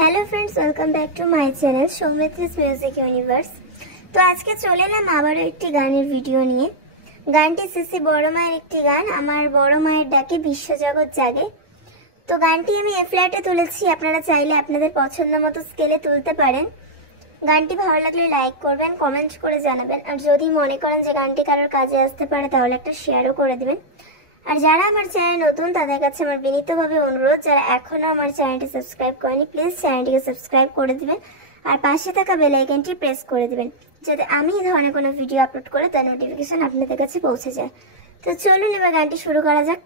Hello friends, welcome back to my channel Soumitri's music universe. তো আজকে চলে এলাম আবারও একটি গানের ভিডিও নিয়ে। গানটি সিসি বড় মায়ের একটি গান, আমার বড় মায়ের ডাকে বিশ্বজগৎ জাগে। তো গানটি আমি এ ফ্ল্যাটে তুলেছি, আপনারা চাইলে আপনাদের পছন্দ মতো স্কেলে তুলতে পারেন। গানটি ভালো লাগলে লাইক করবেন, কমেন্ট করে জানাবেন, আর যদি মনে করেন যে গানটি কারোর কাজে আসতে পারে তাহলে একটা শেয়ারও করে দেবেন। আর যারা আমার চ্যানেল নতুন তাদের কাছে আমার বিনীতভাবে অনুরোধ, যারা এখনো আমার চ্যানেলটি সাবস্ক্রাইব করেনি প্লিজ চ্যানেলটিকে সাবস্ক্রাইব করে দিবেন আর পাশে থাকা বেল আইকনটি প্রেস করে দিবেন, যাতে আমি এই ধরনের কোনো ভিডিও আপলোড করে তার নোটিফিকেশন আপনাদের কাছে পৌঁছে যায়। তো চলুন এবার গানটি শুরু করা যাক।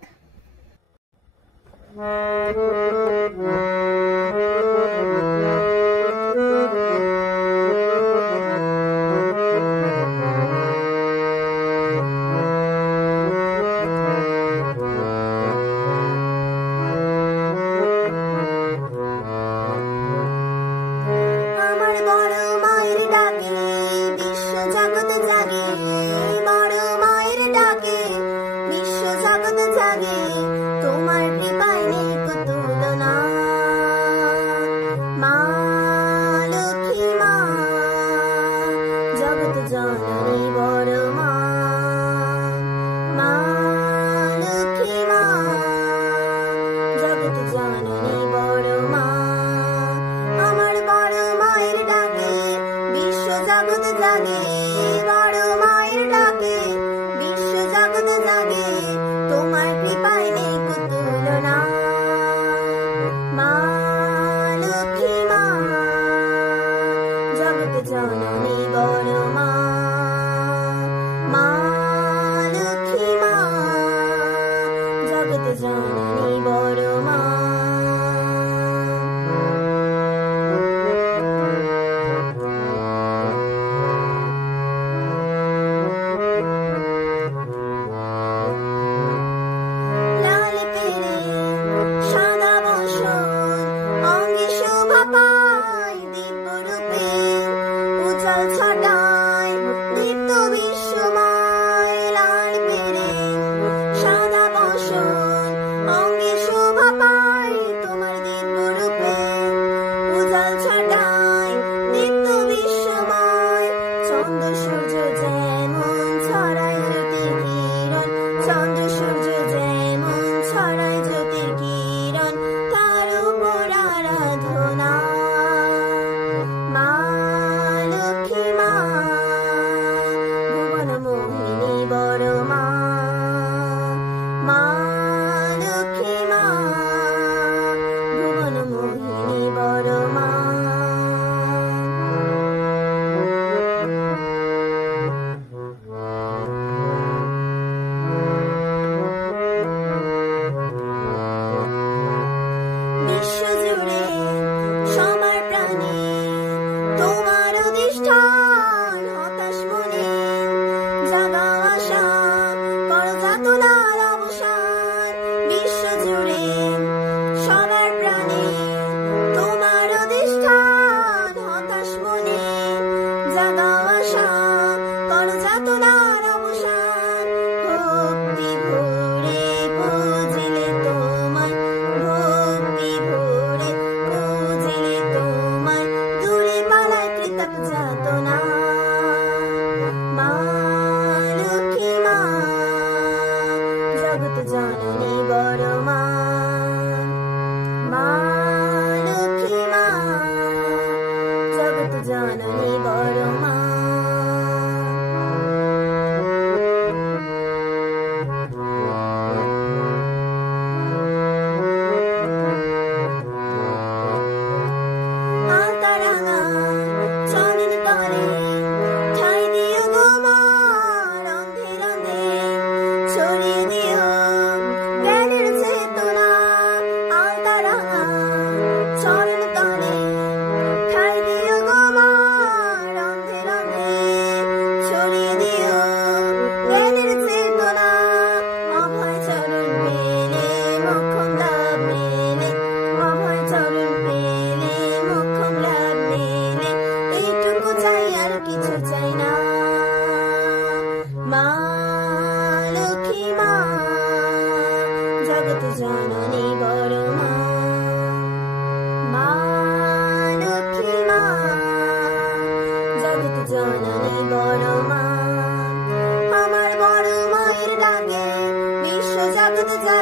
তোমার কৃপায় নেই কত তুলনা,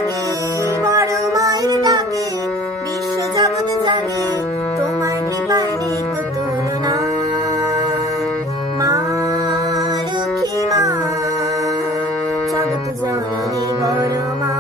জাগে, বড় মায়ের ডাকে বিশ্ব জগৎ জাগে, তোমার কৃপায় নেই কো তুলনা। মা লক্ষ্মী মা, জগৎ জননী বড় মা।